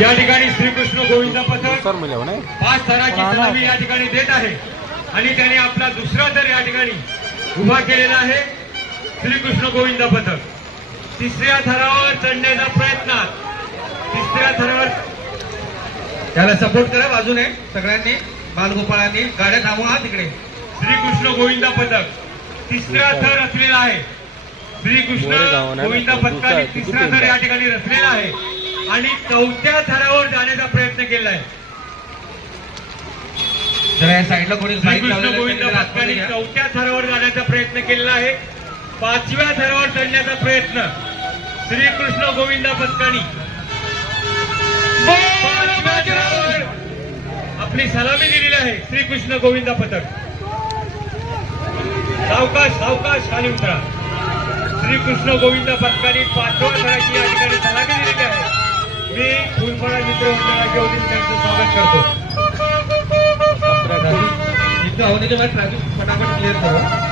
या ठिकाणी श्रीकृष्ण गोविंद पथक 5 थराची सलामी या ठिकाणी देत आहे आणि त्याने आपला दुसरा थर या ठिकाणी उभा केलेला आहे. श्रीकृष्ण गोविंद पथक तिसऱ्या थरावर चढण्याचा प्रयत्न. तिसऱ्या थरावर त्याला सपोर्ट करा बाजूने सगळ्यांनी. बालगोपाळांनी गाड्या थांबवा तिकडे. श्रीकृष्ण गोविंद पथक तिसरा थर रचलेला आहे. श्रीकृष्ण गोविंद पथकाने तिसरा थर या ठिकाणी रचलेला आहे आणि चौथ्या थरावर जाण्याचा प्रयत्न केला आहे. साईडला कोणी श्रीकृष्ण गोविंद पथकाने चौथ्या थरावर जाण्याचा प्रयत्न केलेला आहे. 5व्या थरावर चढण्याचा प्रयत्न श्रीकृष्ण गोविंद पथकाने 5व्या थरावर आपली सलामी दिलेली आहे. श्रीकृष्ण गोविंद पथक सावकाश सावकाश खाली उतरा. श्रीकृष्ण गोविंद पथकाने 5व्या थराची या ठिकाणी सलामी दिलेली आहे. मी फुलफळा मित्र मंडळाच्या वतीने त्यांचं स्वागत करतो. इथं आवडीचे ट्रॅफिक फटाफट क्लिअर करा.